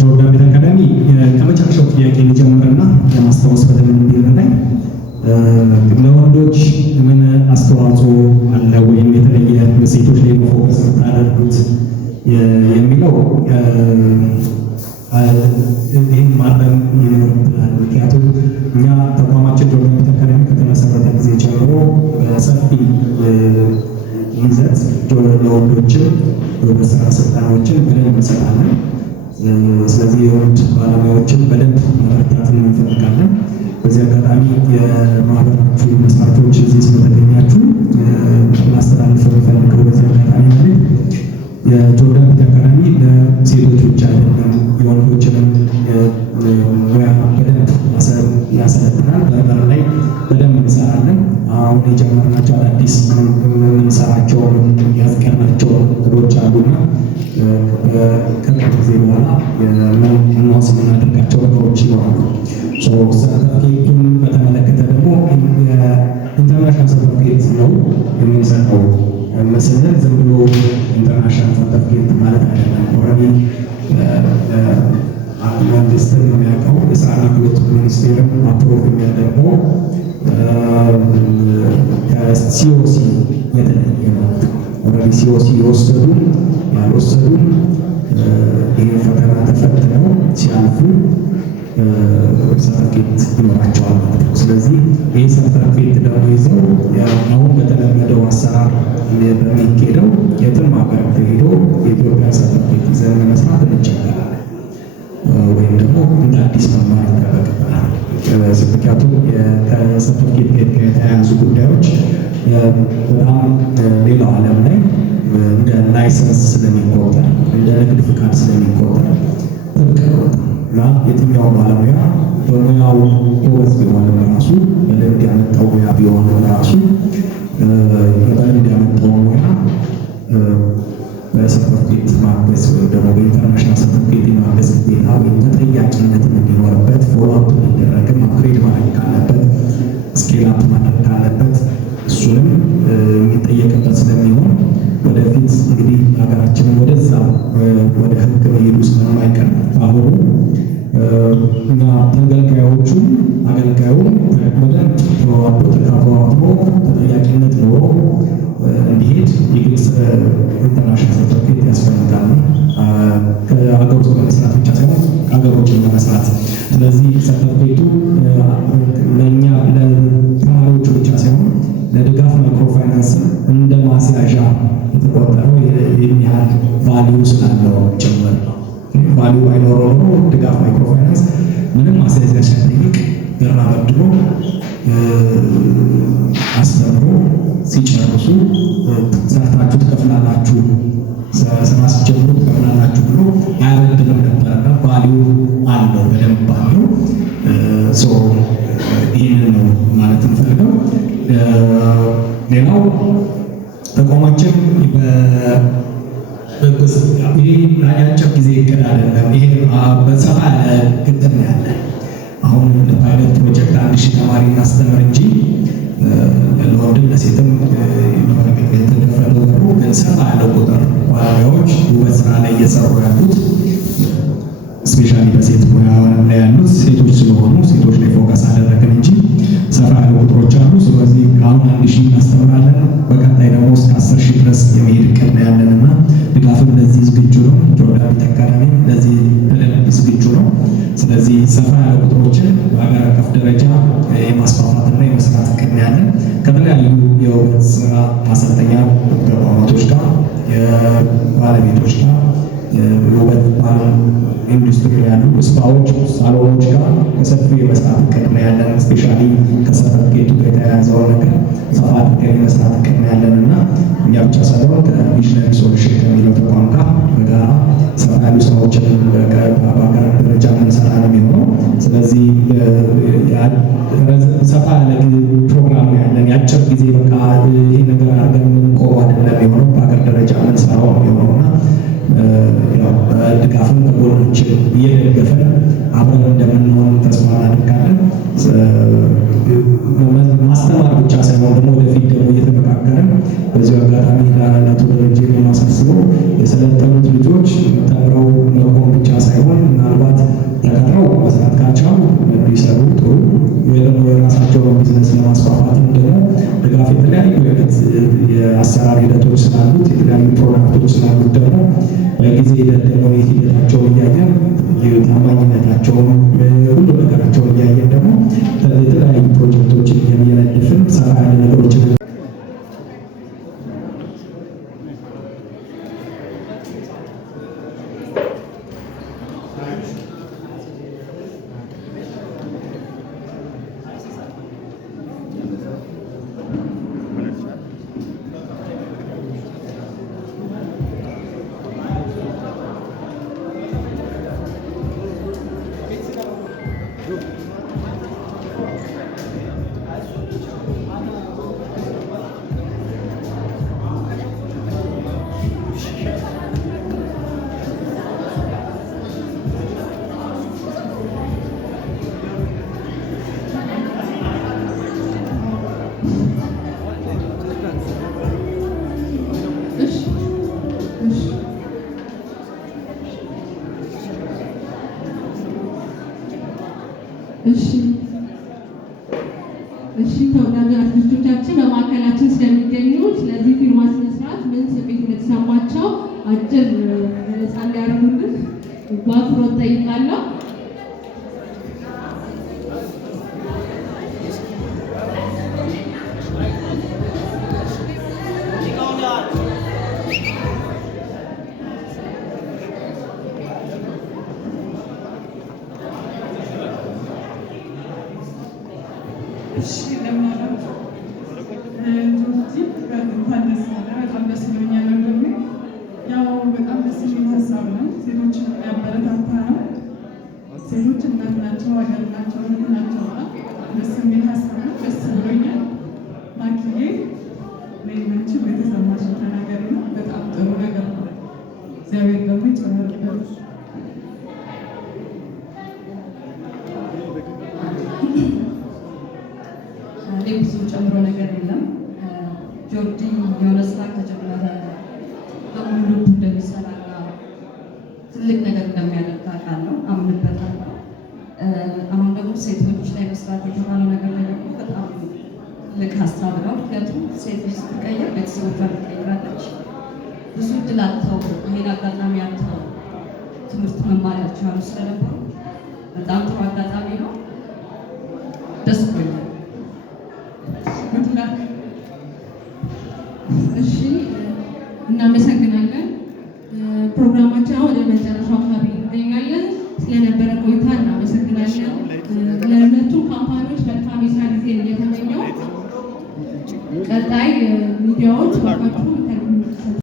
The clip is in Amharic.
ጆርዳን ቤት አካዳሚ ከመጨረሻው ጥያቄ ልጀምርና ለማስታወስ በደንብ እንዲረዳኝ ለወንዶች ምን አስተዋጽኦ አለ ወይም የተለየ ሴቶች ላይ ፎከስ ታደርጉት የሚለው ይህን ማድረግ ይኖርብናል። ምክንያቱም እኛ ተቋማችን ጆርዳን ቤት አካዳሚ ከተመሰረተ ጊዜ ጀምሮ በሰፊ ይዘት ለወንዶችም በስራ ስልጠናዎችን በደንብ እንሰጣለን። ስለዚህ የወንድ ባለሙያዎችን በደንብ ማበረታትን እንፈልጋለን። በዚህ አጋጣሚ የማህበራችሁ መስራቾች እዚህ ስለተገኛችሁ ማስተላለፍ የምፈልገው በዚህ አጋጣሚ ማለት የጆርዳን ቤት አካዳሚ ለሴቶች ብቻ አይደለም፣ የወንዶችንም ሙያ በደንብ ያሰለጥናል። በበር ላይ በደንብ እንሰራለን። አሁን የጀመርናቸው አዳዲስ የምንሰራቸው ያስቀናቸው እቅዶች አሉና ከቅርብ ጊዜ በኋላ እናውስ የምናደርጋቸው ነገሮች ይኖራሉ። ሰርተፍኬቱን በተመለከተ ደግሞ የኢንተርናሽናል ሰርተፍኬት ነው የምንሰጠው። መስለን ዝም ብሎ ኢንተርናሽናል ሰርተፍኬት ማለት አይደለም። ኦልሬዲ መንግስትን የሚያውቀው የስራና ክህሎት ሚኒስቴርም አፕሮቭ የሚያደርገው ከሲኦሲ የተለየ ማለት ነው። ኦልሬዲ ሲኦሲ የወሰዱ ያልወሰዱ ይህ ፈተና ተፈትነው ሲያልፉ ሰርተፍኬት ይኖራቸዋል ማለት ነው። ስለዚህ ይህ ሰርተፍኬት ደግሞ ይዘው አሁን በተለመደው አሰራር በሚሄደው የትም ሀገር ተሄዶ የኢትዮጵያ ሰርተፍኬት ይዘን ለመስራት እንቸገራለን፣ ወይም ደግሞ እንደ አዲስ መማር ይጠበቅብናል። ምክንያቱም ከሰርተፍኬት ጋር የተያያዙ ጉዳዮች በጣም ሌላው ዓለም ላይ እንደ ላይሰንስ ስለሚቆጠር እንደ ንግድ ፍቃድ ስለሚቆጠር ጥብቅ ነው እና የትኛው ባለሙያ በሙያው ጎበዝ ቢሆንም ራሱ በልምድ ያመጣው ሙያ ቢሆንም ራሱ በልምድ ያመጣው ሙያ በሰርተፍኬት ማገዝ ወይም ደግሞ በኢንተርናሽናል ሰርተፍኬት የማገዝ ግዴታ ወይም ተጠያቂነት እንዲኖርበት ፎሎአፕ እንዲደረግም አፕግሬድ ማድረግ ካለበት ስኬል አፕ ማድረግ ካለበት እሱንም የሚጠየቅበት ስለሚሆን ወደፊት እንግዲህ ሀገራችንን ወደዛ ወደ ሕግ መሄዱ ስለማይቀር አሁኑ እና ተገልጋዮቹ አገልጋዩ በደንብ ተዋዶ ተካፍሎ ተጠያቂነት ኖሮ እንዲሄድ የግልጽ ኢንተርናሽናል ሰርተፍኬት ያስፈልጋል። ከሀገር ውስጥ በመስራት ብቻ ሳይሆን ከሀገር ውጭ በመስራት። ስለዚህ ሰርተፍኬቱ ለእኛ ለተማሪዎቹ ብቻ ሳይሆን ለድጋፍ ማይክሮፋይናንስ እንደ ማስያዣ የተቆጠረው የሚያህል ቫሊዩ ስላለው ጭምር ነው። ቫሊዩ አይኖረው ነው ድጋፍ ማይክሮፋይናንስ ምንም ማስያዣ ሳይጠይቅ ገራ በድሮ አስተምሮ ሲጨርሱ ሰርታችሁ ትከፍላላችሁ፣ ስራ ሲጀምሩ ትከፍላላችሁ ብሎ አያረድም ነበርና ቫሊዩ አለው፣ በደንብ አለው። ይህንን ነው ማለት እንፈልገው። ሌላው ተቋማችን ይህ የአጭር ጊዜ እቅድ አይደለም። ይሄ በሰፋ ያለ ግጥም ያለ አሁን ለፓይለት ፕሮጀክት 1000 ተማሪ እናስተምር እንጂ ለወንድም ለሴትም የተደፈረው ብሩ ግን ሰፋ ያለ ቁጥር ባለሙያዎች ውበት ስራ ላይ እየሰሩ ያሉት ስፔሻሊ በሴት ሙያ ላይ ያሉት ሴቶች ስለሆኑ ሴቶች ላይ ፎከስ አደረግን እንጂ ሰፋ ያሉ ቁጥሮች አሉ። ስለዚህ አሁን 1000 እናስተምራለን። በቀጣይ ደግሞ እስከ 10,000 ድረስ የሚሄድ እቅድ ነው ያለንና ድጋፍም ለዚህ ዝግጁ ነው። ጆርዳን ቤት አካዳሚ ለዚህ በደንብ ዝግጁ ነው። ስለዚህ ሰፋ ያለ ቁጥሮችን በሀገር አቀፍ ደረጃ የማስፋፋትና የመስራት እቅድ ነው ያለን ከተለያዩ የውበት ስራ ማሰልጠኛ ተቋማቶች ጋር የባለቤቶች ጋር የውበት ኢንዱስትሪ ያሉ ስፓዎች፣ ሳሎኖች ጋር በሰፊ የመስራት እቅድ ነው ያለን። ስፔሻሊ ከሰርተፍኬቱ ጋር የተያያዘው ነገር ሰፋ አድርገን የመስራት እቅድ ነው ያለን እና እኛ ብቻ ሳይሆን ከቪዥነሪ ሶሉሽን ከሚለው ተቋም ጋር በጋራ ሰፋ ያሉ ስራዎችን በሀገር ደረጃ የምንሰራ ነው የሚሆነው። ስለዚህ ሰፋ ያለ ፕሮግራም ያለን የአጭር ጊዜ በቃ ይህ ነገር አድርገን ቆሞ አይደለም የሚሆነው፣ በሀገር ደረጃ የምንሰራው ነው የሚሆነውና ድጋፍን በጎናችን እየደገፈን አብረን እንደምንሆን ተስፋ እናደርጋለን። ማስተማር ብቻ ሳይሆን ደግሞ ወደፊት ደግሞ እየተመካከረን በዚሁ አጋጣሚ ለአቶ ደረጀ የማሳስበው የሰለጠኑት ልጆች ተምረው መቆም ብቻ ሳይሆን ብቃታቸውን ሁሉ ነገራቸውን እያየን ደግሞ የተለያዩ ፕሮጀክቶችን እየነደፍን ሰፋ ያለ ነገሮችን ተወዳጅ አርቲስቶቻችን በማዕከላችን ስለሚገኙ ስለዚህ ፊርማ ስነ ስርዓት ምን ስሜት እንደተሰማቸው አጭር ገለጻ እንዲያደርጉልን በአክብሮት ጠይቃለሁ። ሴቶች እናት ናቸው፣ ሀገር ናቸው፣ እህት ናቸው። ደስ የሚል ሀሳብ ነው። ደስ ብሎኛል። ማክዬ ለይመች የተሰማሽን ተናገሪ ነው። በጣም ጥሩ ነገር ነው። እግዚአብሔር ደግሞ ይጨምርበት። እኔ ብዙ ጨምሮ ነገር የለም። ጆርዲ የሆነ ስራ ከጀመረ በሙሉ እንደሚሰራና ትልቅ ነገር እንደሚያደርግ አውቃለሁ፣ አምንበታለሁ። አሁን ደግሞ ሴቶች ላይ መስራት የተባለው ነገር ላይ ደግሞ በጣም ትልቅ ሀሳብ ነው። ምክንያቱም ሴቶች ስትቀየር ቤተሰቦቿን ትቀይራለች። ብዙ እድል አጥተው ይሄን አጋጣሚ አጥተው ትምህርት መማር ያልቻሉ ስለነበሩ በጣም ጥሩ አጋጣሚ ነው። ደስ ብሎኛል። እሺ፣ እናመሰግናለን። ፕሮግራማችን ወደ መጨረሻው አካባቢ እንገኛለን። ስለነበረ ቆይታ እናመሰግናለን። ለሁለቱ ካምፓኒዎች መልካም የስራ ጊዜ እየተመኘው ቀጣይ ሚዲያዎች